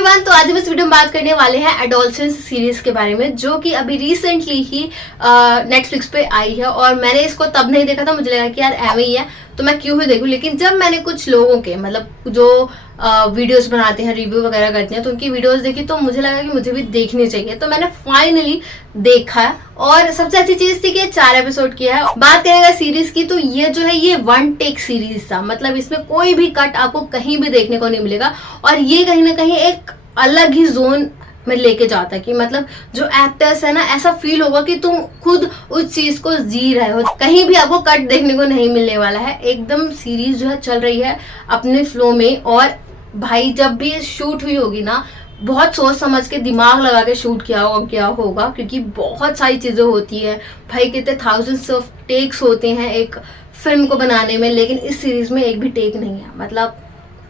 Everyone, तो आज हम इस वीडियो में बात करने वाले हैं एडोलसेंस सीरीज के बारे में, जो कि अभी रिसेंटली ही नेटफ्लिक्स पे आई है। और मैंने इसको तब नहीं देखा था, मुझे लगा कि यार एवं ही है तो मैं क्यों ही देखूं। लेकिन जब मैंने कुछ लोगों के मतलब जो वीडियोस बनाते हैं, रिव्यू वगैरह करते हैं, तो उनकी वीडियोस देखी तो मुझे लगा कि मुझे भी देखनी चाहिए। तो मैंने फाइनली देखा और सबसे अच्छी चीज थी कि 4 एपिसोड की है। बात करेंगे सीरीज की, तो ये जो है ये वन टेक सीरीज था, मतलब इसमें कोई भी कट आपको कहीं भी देखने को नहीं मिलेगा। और ये कहीं ना कहीं एक अलग ही जोन में लेके जाता है कि मतलब जो एक्टर्स है ना, ऐसा फील होगा कि तुम खुद उस चीज को जी रहे हो। कहीं भी आपको कट देखने को नहीं मिलने वाला है। एकदम सीरीज जो है चल रही है अपने फ्लो में। और भाई जब भी शूट हुई होगी ना, बहुत सोच समझ के दिमाग लगा के शूट किया होगा क्योंकि बहुत सारी चीजें होती है भाई। कितने थाउजेंड्स ऑफ टेक्स होते हैं एक फिल्म को बनाने में, लेकिन इस सीरीज में एक भी टेक नहीं है। मतलब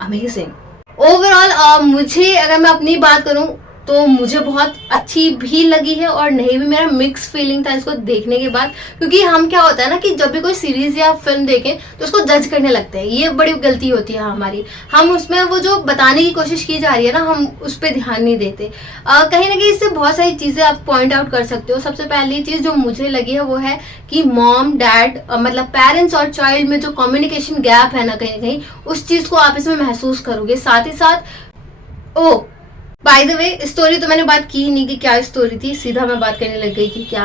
अमेजिंग ओवरऑल। मुझे अगर मैं अपनी बात करूं तो मुझे बहुत अच्छी भी लगी है और नहीं भी। मेरा मिक्स फीलिंग था इसको देखने के बाद, क्योंकि हम क्या होता है ना कि जब भी कोई सीरीज या फिल्म देखें तो उसको जज करने लगते हैं। ये बड़ी गलती होती है हमारी। हम उसमें वो जो बताने की कोशिश की जा रही है ना, हम उस पर ध्यान नहीं देते। कहीं ना कहीं इससे बहुत सारी चीजें आप पॉइंट आउट कर सकते हो। सबसे पहली चीज जो मुझे लगी है वो है कि मॉम डैड मतलब पेरेंट्स और चाइल्ड में जो कम्युनिकेशन गैप है ना, कहीं ना कहीं उस चीज को आप इसमें महसूस करोगे। साथ ही साथ बाय द वे, स्टोरी तो मैंने बात की ही नहीं कि क्या स्टोरी थी, सीधा मैं बात करने लग गई कि क्या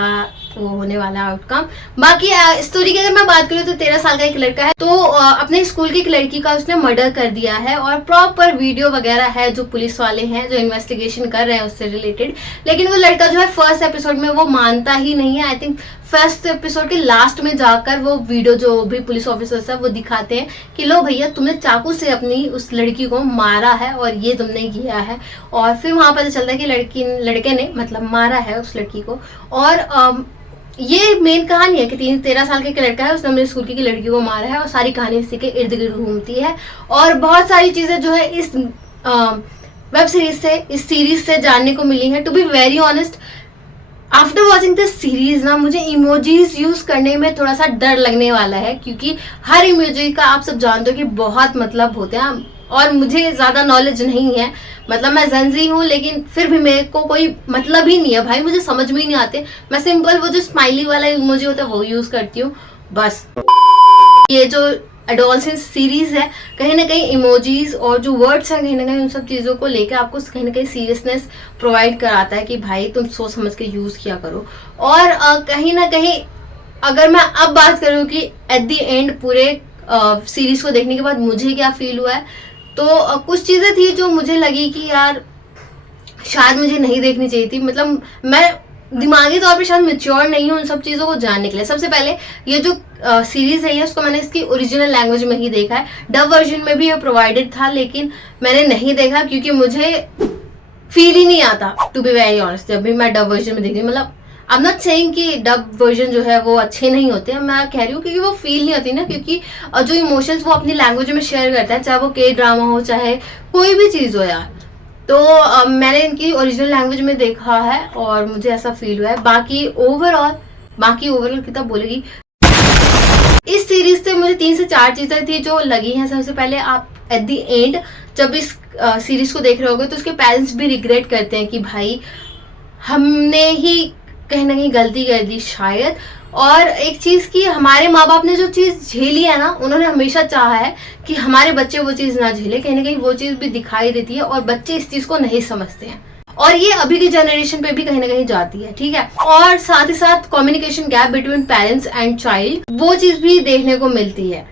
वो होने वाला आउटकम। बाकी स्टोरी की अगर मैं बात करूँ तो 13 साल का एक लड़का है, तो अपने स्कूल की एक लड़की का उसने मर्डर कर दिया है। और प्रॉपर वीडियो वगैरह है जो पुलिस वाले हैं जो इन्वेस्टिगेशन कर रहे हैं उससे रिलेटेड। लेकिन वो लड़का जो है फर्स्ट एपिसोड में वो मानता ही नहीं है। आई थिंक फर्स्ट एपिसोड के लास्ट में जाकर वो वीडियो जो भी पुलिस ऑफिसर्स है वो दिखाते हैं कि लो भैया, तुमने चाकू से अपनी उस लड़की को मारा है और ये तुमने किया है। और फिर वहां पता चलता है कि लड़के ने मतलब मारा है उस लड़की को। और ये मेन कहानी है कि 13 साल का एक लड़का है, उसने अपने स्कूल की लड़की को मारा है। और सारी कहानी इसी के इर्द गिर्द घूमती है। और बहुत सारी चीजें जो है इस वेब सीरीज से, इस सीरीज से जानने को मिली है। To be very honest, after watching this series ना, मुझे इमोजीज यूज करने में थोड़ा सा डर लगने वाला है, क्योंकि हर इमोजी का आप सब जानते हो कि बहुत मतलब होते हैं। और मुझे ज्यादा नॉलेज नहीं है, मतलब मैं जेनजी हूँ, लेकिन फिर भी मेरे को कोई मतलब ही नहीं है भाई, मुझे समझ में ही नहीं आते। मैं सिंपल वो जो स्माइली वाला इमोजी होता है वो यूज करती हूँ बस। ये जो एडोलसेंस सीरीज है, कहीं ना कहीं इमोजीज और जो वर्ड्स हैं कहीं ना कहीं उन सब चीज़ों को लेकर आपको कहीं ना कहीं सीरियसनेस प्रोवाइड कराता है कि भाई तुम सोच समझ के यूज़ किया करो। और कहीं ना कहीं अगर मैं अब बात करूँ कि एट द एंड पूरे सीरीज को देखने के बाद मुझे क्या फील हुआ है, तो कुछ चीज़ें थी जो मुझे लगी कि यार शायद मुझे नहीं देखनी चाहिए थी। मतलब मैं दिमागी तौर पे शायद मैच्योर नहीं हूँ उन सब चीज़ों को जानने के लिए। सबसे पहले ये जो सीरीज है उसको मैंने इसकी ओरिजिनल लैंग्वेज में ही देखा है। डब वर्जन में भी ये प्रोवाइडेड था, लेकिन मैंने नहीं देखा क्योंकि मुझे फील ही नहीं आता। टू बी वेरी ऑनेस्ट, जब भी मैं डब वर्जन में देखती हूँ, मतलब आई एम नॉट सेइंग कि डब वर्जन जो है वो अच्छे नहीं होते हैं, मैं कह रही हूँ क्योंकि वो फील नहीं होती ना। क्योंकि जो इमोशंस वो अपनी लैंग्वेज में शेयर करता है, चाहे वो के ड्रामा हो चाहे कोई भी चीज़ हो यार, तो मैंने इनकी ओरिजिनल लैंग्वेज में देखा है और मुझे ऐसा फील हुआ है। बाकी ओवरऑल किताब बोलेगी, इस सीरीज से मुझे 3 से 4 चीजें थी जो लगी हैं। सबसे पहले आप एट द एंड जब इस सीरीज को देख रहे होगे तो उसके पेरेंट्स भी रिग्रेट करते हैं कि भाई हमने ही कहीं ना कहीं गलती कर दी शायद। और एक चीज की, हमारे माँ बाप ने जो चीज झेली है ना, उन्होंने हमेशा चाहा है कि हमारे बच्चे वो चीज ना झेले। कहीं ना कहीं वो चीज भी दिखाई देती है और बच्चे इस चीज को नहीं समझते हैं, और ये अभी की जनरेशन पे भी कहीं ना कहीं जाती है, ठीक है। और साथ ही साथ communication gap between parents and child, वो चीज भी देखने को मिलती है।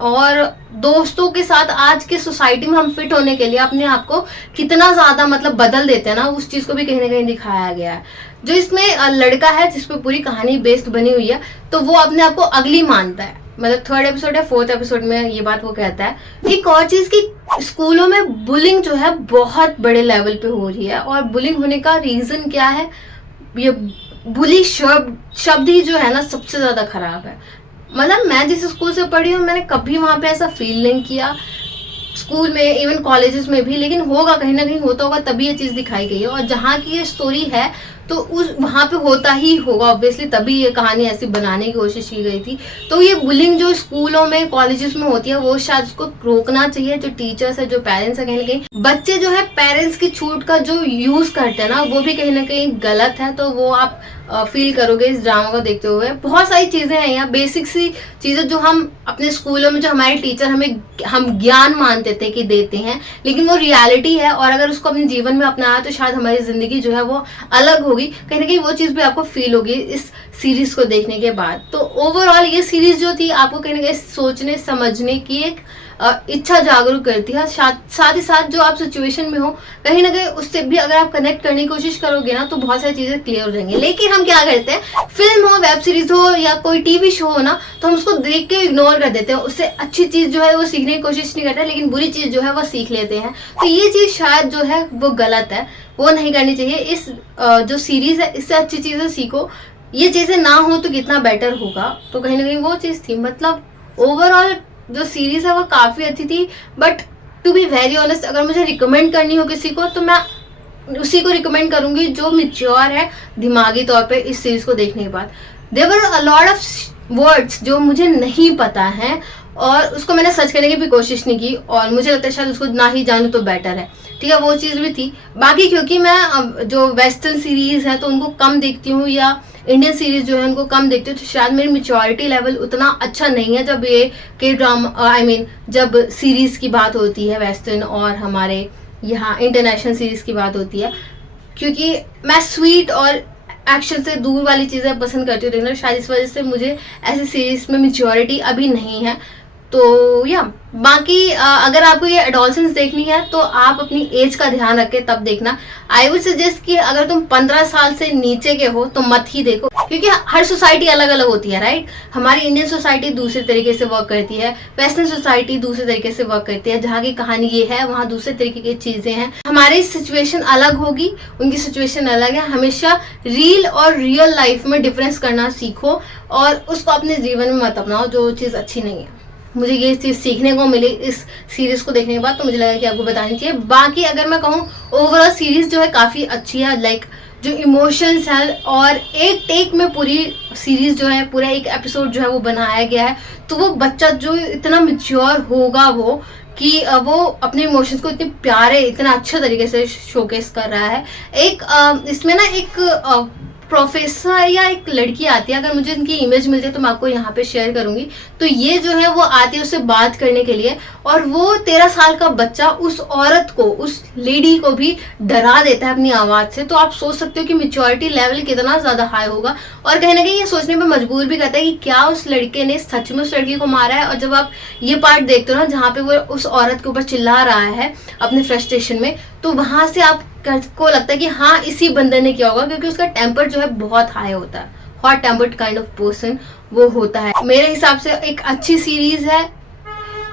और दोस्तों के साथ आज के सोसाइटी में हम फिट होने के लिए अपने आप को कितना ज्यादा मतलब बदल देते हैं ना, उस चीज को भी कहीं ना कहीं दिखाया गया है। जो इसमें लड़का है जिसपे पूरी कहानी बेस्ड बनी हुई है, तो वो अपने आप को अगली मानता है। मतलब 3rd एपिसोड या 4th एपिसोड में ये बात वो कहता है। एक और चीज की, स्कूलों में बुलिंग जो है बहुत बड़े लेवल पे हो रही है। और बुलिंग होने का रीजन क्या है, ये बुली शब्द ही जो है ना सबसे ज्यादा खराब है। मतलब मैं जिस स्कूल से पढ़ी हूँ, मैंने कभी वहां पे ऐसा फील नहीं किया, स्कूल में इवन कॉलेजेस में भी, लेकिन होगा कहीं ना कहीं होता होगा तभी ये चीज दिखाई गई है। और जहाँ की ये स्टोरी है तो उस वहाँ पे होता ही होगा ऑब्वियसली, तभी ये कहानी ऐसी बनाने की कोशिश की गई थी। तो ये बुलिंग जो स्कूलों में कॉलेजेस में होती है वो शायद उसको रोकना चाहिए। जो टीचर्स है, जो पेरेंट्स है, कहीं ना कहीं बच्चे जो है पेरेंट्स की छूट का जो यूज करते हैं ना, वो भी कहीं ना कहीं गलत है। तो वो आप फील करोगे इस ड्रामा को देखते हुए। बहुत सारी चीजें हैं यहाँ, बेसिक सी चीजें जो हम अपने स्कूलों में, जो हमारे टीचर हम ज्ञान मानते थे कि देते हैं, लेकिन वो रियलिटी है। और अगर उसको अपने जीवन में अपनाया तो शायद हमारी जिंदगी जो है वो अलग होगी। कहीं ना कहीं वो चीज भी आपको फील होगी इस सीरीज को देखने के बाद। तो ओवरऑल ये सीरीज जो थी आपको कहीं ना कहीं सोचने समझने की एक इच्छा जागरूक करती है। साथ ही साथ जो आप सिचुएशन में हो, कहीं ना कहीं उससे भी अगर आप कनेक्ट करने की कोशिश करोगे ना, तो बहुत सारी चीजें क्लियर हो जाएंगी। लेकिन हम क्या करते हैं, फिल्म हो, वेब सीरीज हो या कोई टीवी शो हो ना, तो हम उसको देख के इग्नोर कर देते हैं। उससे अच्छी चीज जो है वो सीखने की कोशिश नहीं करते, लेकिन बुरी चीज जो है वो सीख लेते हैं। तो ये चीज शायद जो है वो गलत है, वो नहीं करनी चाहिए। इस जो सीरीज है इससे अच्छी चीजें सीखो। ये चीजें ना हो तो कितना बेटर होगा। तो कहीं ना कहीं वो चीज थी। मतलब ओवरऑल जो सीरीज है वो काफी अच्छी थी। But to be very honest, अगर मुझे रिकमेंड करनी हो किसी को, तो मैं उसी को रिकमेंड करूंगी जो मिच्योर है दिमागी तौर पे इस सीरीज को देखने के बाद। There were a lot of words जो मुझे नहीं पता है और उसको मैंने सर्च करने की भी कोशिश नहीं की, और मुझे लगता है शायद उसको ना ही जानूं तो बेटर है। ठीक है, वो चीज़ भी थी। बाकी क्योंकि मैं जो वेस्टर्न सीरीज है तो उनको कम देखती हूँ, या इंडियन सीरीज जो है उनको कम देखती हूँ, तो शायद मेरी मेच्योरिटी लेवल उतना अच्छा नहीं है जब ये के ड्रामा जब सीरीज की बात होती है वेस्टर्न और हमारे यहाँ इंटरनेशनल सीरीज की बात होती है। क्योंकि मैं स्वीट और एक्शन से दूर वाली चीज़ें पसंद करती हूँ देखना, शायद इस वजह से मुझे ऐसी सीरीज में मेच्योरिटी अभी नहीं है। तो या बाकी अगर आपको ये एडोलसेंस देखनी है तो आप अपनी एज का ध्यान रख के तब देखना। आई वुड सजेस्ट कि अगर तुम 15 साल से नीचे के हो तो मत ही देखो, क्योंकि हर सोसाइटी अलग अलग होती है, राइट। हमारी इंडियन सोसाइटी दूसरे तरीके से वर्क करती है, वेस्टर्न सोसाइटी दूसरे तरीके से वर्क करती है। जहाँ की कहानी ये है वहाँ दूसरे तरीके की चीजें हैं। हमारी सिचुएशन अलग होगी, उनकी सिचुएशन अलग है। हमेशा रील और रियल लाइफ में डिफरेंस करना सीखो और उसको अपने जीवन में मत अपनाओ जो चीज़ अच्छी नहीं है। मुझे ये चीज़ सीखने को मिली इस सीरीज को देखने के बाद, तो मुझे लगा कि आपको बतानी चाहिए। बाकी अगर मैं कहूँ ओवरऑल सीरीज जो है काफ़ी अच्छी है। लाइक जो इमोशंस है और एक टेक में पूरी सीरीज जो है, पूरा एक एपिसोड जो है वो बनाया गया है। तो वो बच्चा जो इतना मैच्योर होगा वो कि वो अपने इमोशंस को इतने प्यारे, इतना अच्छे तरीके से शोकेस कर रहा है। एक इसमें ना एक प्रोफेसर या एक लड़की आती है, अगर मुझे इनकी इमेज मिल जाए तो मैं आपको यहाँ पे शेयर करूंगी। तो ये जो है वो आती है उससे बात करने के लिए, और वो 13 साल का बच्चा उस औरत को, उस लेडी को भी डरा देता है अपनी आवाज से। तो आप सोच सकते हो कि मैच्योरिटी लेवल कितना ज्यादा हाई होगा, और कहीं ना कहीं ये सोचने पे मजबूर भी करता है कि क्या उस लड़के ने सच में उस लड़की को मारा है। और जब आप ये पार्ट देखते हो ना जहाँ पे वो उस औरत के ऊपर चिल्ला रहा है अपने फ्रस्ट्रेशन में, तो वहां से आपको लगता है कि हाँ इसी बंदे ने किया होगा, क्योंकि उसका टेम्पर जो है बहुत हाई होता है। Hot tempered kind of person वो होता है। मेरे हिसाब से एक अच्छी सीरीज है।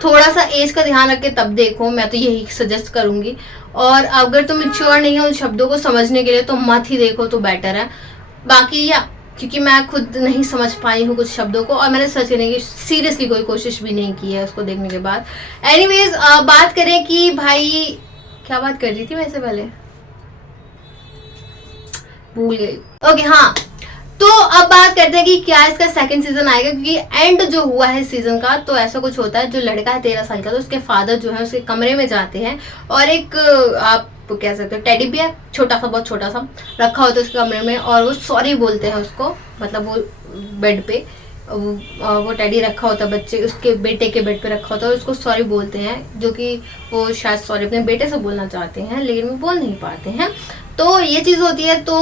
थोड़ा सा एज का ध्यान रख के तब देखो, मैं तो यही सजेस्ट करूंगी। और अगर तुम मैच्योर नहीं हो उन शब्दों को समझने के लिए तो मत ही देखो, तो बेटर है। बाकी या क्योंकि मैं खुद नहीं समझ पाई हूँ कुछ शब्दों को, और मैंने सर्च करने की सीरियसली कोई कोशिश भी नहीं की है उसको देखने के बाद। एनीवेज बात करें कि भाई क्या बात कर रही थी मैं इससे पहले, भूल गई। ओके हाँ, तो अब बात करते हैं कि क्या इसका सेकंड सीजन आएगा, क्योंकि एंड जो हुआ है सीजन का तो ऐसा कुछ होता है। जो लड़का है 13 साल का, तो उसके फादर जो है उसके कमरे में जाते हैं और एक आप कह सकते हो टेडी बियर, छोटा सा, बहुत छोटा सा रखा होता है उसके कमरे में, और वो सॉरी बोलते हैं उसको। मतलब वो बेड पे वो टेडी रखा होता है, बच्चे उसके बेटे के बेड पे रखा होता है, और उसको सॉरी बोलते हैं, जो कि वो शायद सॉरी अपने बेटे से बोलना चाहते हैं लेकिन वो बोल नहीं पाते हैं। तो ये चीज़ होती है। तो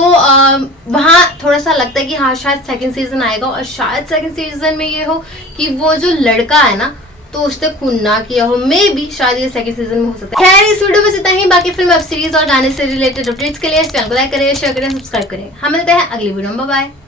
वहाँ थोड़ा सा लगता है कि हाँ शायद सेकंड सीजन आएगा, और शायद सेकंड सीजन में ये हो कि वो जो लड़का है ना तो उसने खून ना किया हो। मे बी शायद ये सेकंड सीजन में हो सकता है। खैर इस वीडियो में इतना ही। बाकी फिल्म, वेब सीरीज और गाने से रिलेटेड अपडेट्स के लिए चैनल को लाइक करें, शेयर करें, सब्सक्राइब करें। हम मिलते हैं अगली वीडियो में। Bye bye.